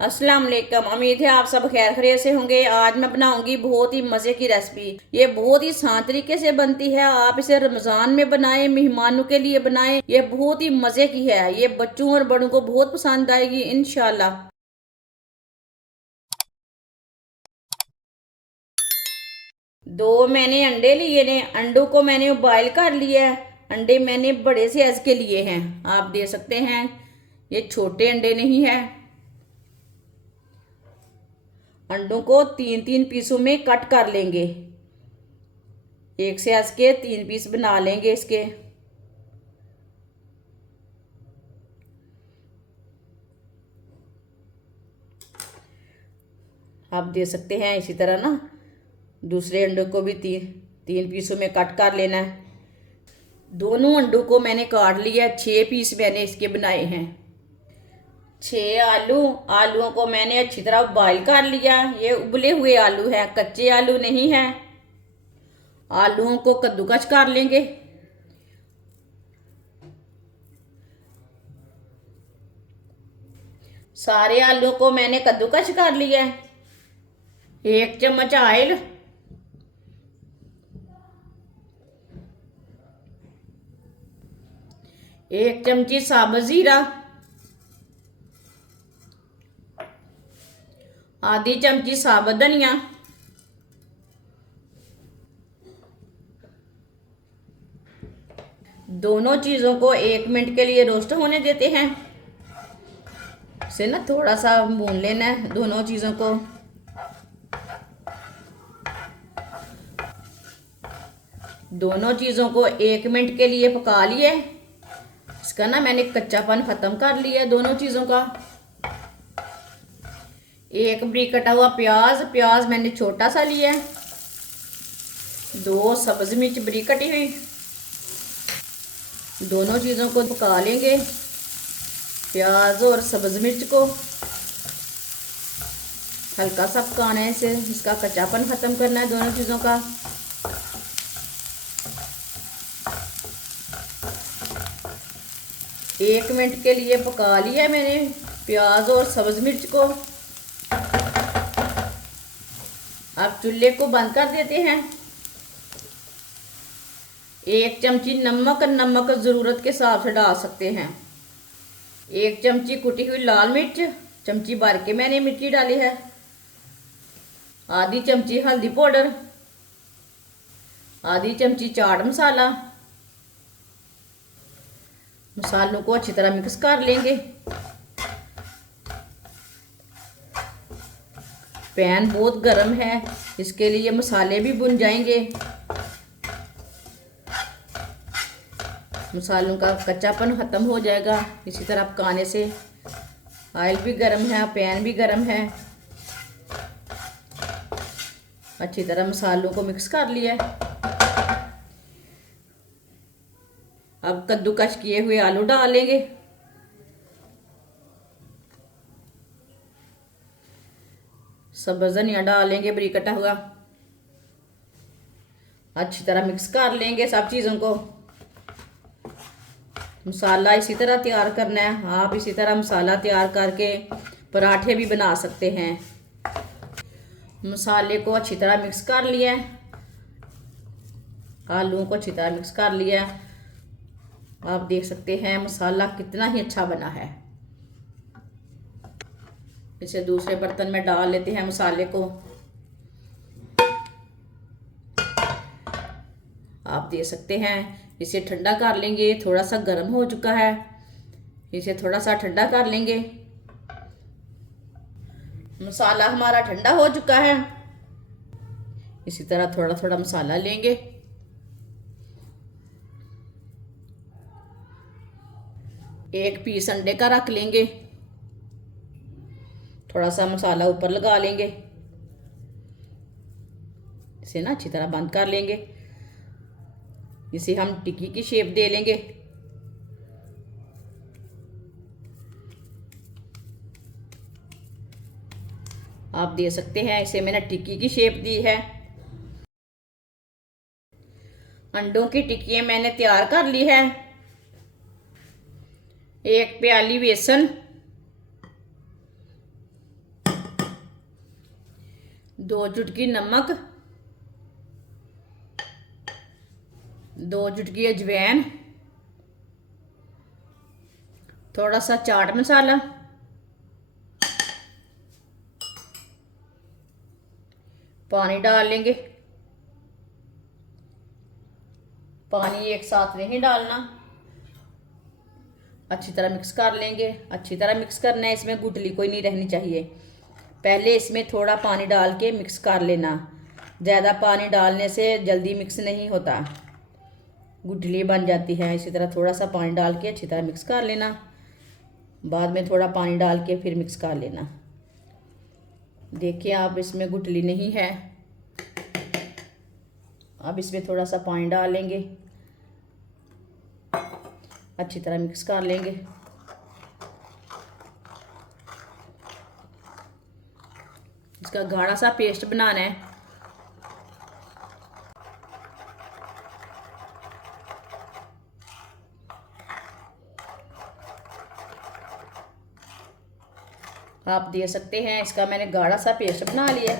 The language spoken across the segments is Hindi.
अस्सलाम वालेकुम। उम्मीद है आप सब खैर खैरियत से होंगे। आज मैं बनाऊंगी बहुत ही मज़े की रेसिपी। ये बहुत ही आसान तरीके से बनती है। आप इसे रमज़ान में बनाएं, मेहमानों के लिए बनाएं। ये बहुत ही मज़े की है। ये बच्चों और बड़ों को बहुत पसंद आएगी इंशाल्लाह। दो मैंने अंडे लिए ने। अंडों को मैंने बॉयल कर लिया है। अंडे मैंने बड़े साइज के लिए हैं, आप दे सकते हैं। ये छोटे अंडे नहीं है। अंडों को तीन तीन पीसों में कट कर लेंगे। एक साइज के तीन पीस बना लेंगे इसके। आप दे सकते हैं इसी तरह ना। दूसरे अंडों को भी तीन तीन पीसों में कट कर लेना है। दोनों अंडों को मैंने काट लिया। 6 पीस मैंने इसके बनाए हैं। 6 आलू। आलूओं को मैंने अच्छी तरह बॉईल कर लिया। ये उबले हुए आलू है, कच्चे आलू नहीं है। आलूओं को कद्दूकस कर लेंगे। सारे आलू को मैंने कद्दूकस कर लिया है। 1 चम्मच ऑयल, 1 चमची साबुत जीरा, आधी चमची साबुत धनिया, दोनों चीज़ों को 1 मिनट के लिए रोस्ट होने देते हैं। इसे ना थोड़ा सा भून लेना है दोनों चीज़ों को। दोनों चीज़ों को 1 मिनट के लिए पका लिए। इसका ना मैंने कच्चापन ख़त्म कर लिया दोनों चीज़ों का। एक बारीक कटा हुआ प्याज, प्याज मैंने छोटा सा लिया है। 2 सब्ज़ मिर्च बारीक कटी हुई। दोनों चीज़ों को पका लेंगे, प्याज और सब्ज़ मिर्च को। हल्का सा पकाने से इसका कच्चापन ख़त्म करना है दोनों चीज़ों का। एक मिनट के लिए पका लिया मैंने प्याज और सब्ज़ मिर्च को। अब चूल्हे को बंद कर देते हैं। 1 चमची नमक, नमक ज़रूरत के हिसाब से डाल सकते हैं। 1 चमची कुटी हुई लाल मिर्च, चमची भर के मैंने मिर्ची डाली है। आधी चमची हल्दी पाउडर, आधी चमची चाट मसाला। मसालों को अच्छी तरह मिक्स कर लेंगे। पैन बहुत गर्म है, इसके लिए मसाले भी भुन जाएंगे। मसालों का कच्चापन ख़त्म हो जाएगा इसी तरह पकाने से। ऑयल भी गर्म है, पैन भी गर्म है। अच्छी तरह मसालों को मिक्स कर लिया। अब कद्दूकस किए हुए आलू डालेंगे। सब्ज़ धनिया डालेंगे बारीक कटा हुआ। अच्छी तरह मिक्स कर लेंगे सब चीज़ों को। मसाला इसी तरह तैयार करना है। आप इसी तरह मसाला तैयार करके पराठे भी बना सकते हैं। मसाले को अच्छी तरह मिक्स कर लिया। आलूओं को अच्छी तरह मिक्स कर लिया। आप देख सकते हैं मसाला कितना ही अच्छा बना है। इसे दूसरे बर्तन में डाल लेते हैं मसाले को। आप देख सकते हैं इसे ठंडा कर लेंगे। थोड़ा सा गर्म हो चुका है, इसे थोड़ा सा ठंडा कर लेंगे। मसाला हमारा ठंडा हो चुका है। इसी तरह थोड़ा थोड़ा मसाला लेंगे। एक पीस अंडे का रख लेंगे। थोड़ा सा मसाला ऊपर लगा लेंगे। इसे ना अच्छी तरह बंद कर लेंगे। इसे हम टिक्की की शेप दे लेंगे। आप दे सकते हैं, इसे मैंने टिक्की की शेप दी है। अंडों की टिक्कियाँ मैंने तैयार कर ली है। 1 प्याली बेसन, 2 चुटकी नमक, 2 चुटकी अजवाइन, थोड़ा सा चाट मसाला, पानी डाल लेंगे। पानी एक साथ नहीं डालना, अच्छी तरह मिक्स कर लेंगे। अच्छी तरह मिक्स करना है, इसमें गुठली कोई नहीं रहनी चाहिए। पहले इसमें थोड़ा पानी डाल के मिक्स कर लेना। ज़्यादा पानी डालने से जल्दी मिक्स नहीं होता, गुठली बन जाती है। इसी तरह थोड़ा सा पानी डाल के अच्छी तरह मिक्स कर लेना। बाद में थोड़ा पानी डाल के फिर मिक्स कर लेना। देखिए आप, इसमें गुठली नहीं है। अब इसमें थोड़ा सा पानी डाल लेंगे, अच्छी तरह मिक्स कर लेंगे। इसका गाढ़ा सा पेस्ट बनाना है। आप दे सकते हैं, इसका मैंने गाढ़ा सा पेस्ट बना लिया।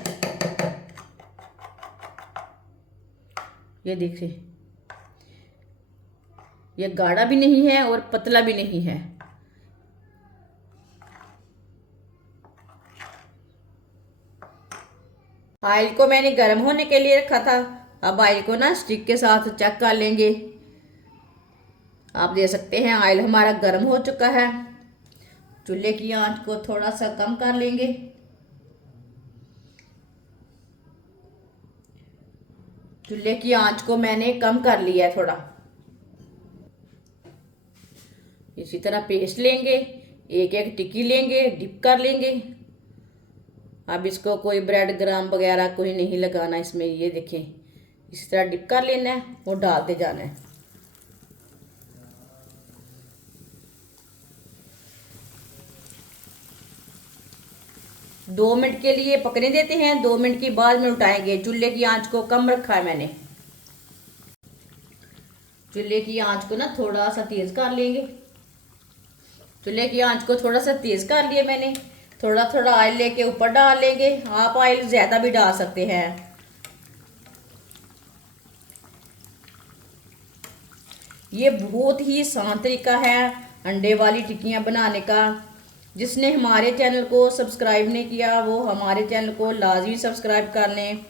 ये देखिए, ये गाढ़ा भी नहीं है और पतला भी नहीं है। ऑयल को मैंने गर्म होने के लिए रखा था। अब ऑयल को ना स्टिक के साथ चेक कर लेंगे। आप दे सकते हैं ऑयल हमारा गर्म हो चुका है। चूल्हे की आंच को थोड़ा सा कम कर लेंगे। चूल्हे की आंच को मैंने कम कर लिया है थोड़ा। इसी तरह पेस्ट लेंगे, एक एक टिक्की लेंगे, डिप कर लेंगे। अब इसको कोई ब्रेड ग्राम वगैरह कोई नहीं लगाना इसमें। ये देखें, इसी तरह डिप कर लेना है और डालते जाना है। दो मिनट के लिए पकने देते हैं। 2 मिनट के बाद में उठाएंगे। चूल्हे की आंच को कम रखा है मैंने। चूल्हे की आंच को ना थोड़ा सा तेज कर लेंगे। चूल्हे की आंच को थोड़ा सा तेज कर लिया मैंने। थोड़ा थोड़ा ऑयल लेके ऊपर डाल लेंगे। आप ऑयल ज़्यादा भी डाल सकते हैं। ये बहुत ही आसान तरीका है अंडे वाली टिक्कियाँ बनाने का। जिसने हमारे चैनल को सब्सक्राइब नहीं किया वो हमारे चैनल को लाजमी सब्सक्राइब कर लें।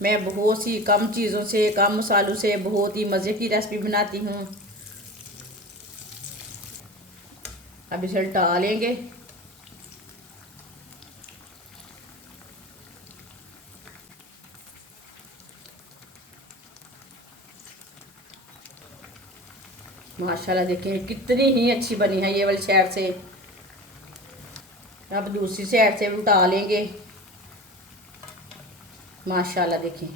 मैं बहुत सी कम चीज़ों से, कम मसालों से बहुत ही मज़े की रेसिपी बनाती हूँ। अब इसे उल्टा लेंगे। माशाल्लाह देखिए कितनी ही अच्छी बनी है ये वाली साइड से। अब दूसरी साइड से उल्टा लेंगे। माशाल्लाह देखिए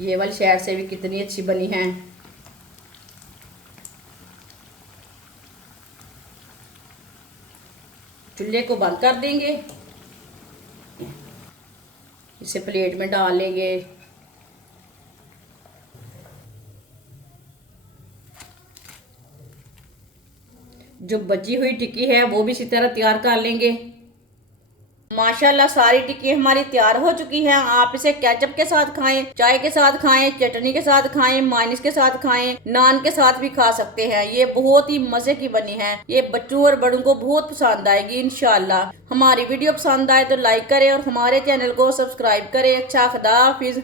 ये वाली साइड से भी कितनी अच्छी बनी है। चूल्हे को बंद कर देंगे। इसे प्लेट में डाल लेंगे। जो बची हुई टिक्की है वो भी इसी तरह तैयार कर लेंगे। माशाल्लाह सारी टिक्की हमारी तैयार हो चुकी है। आप इसे केचप के साथ खाएं, चाय के साथ खाएं, चटनी के साथ खाएं, माइनस के साथ खाएं, नान के साथ भी खा सकते हैं। ये बहुत ही मजे की बनी है। ये बच्चों और बड़ों को बहुत पसंद आएगी इंशाल्लाह। हमारी वीडियो पसंद आए तो लाइक करें और हमारे चैनल को सब्सक्राइब करें। अच्छा, खुदा हाफिज।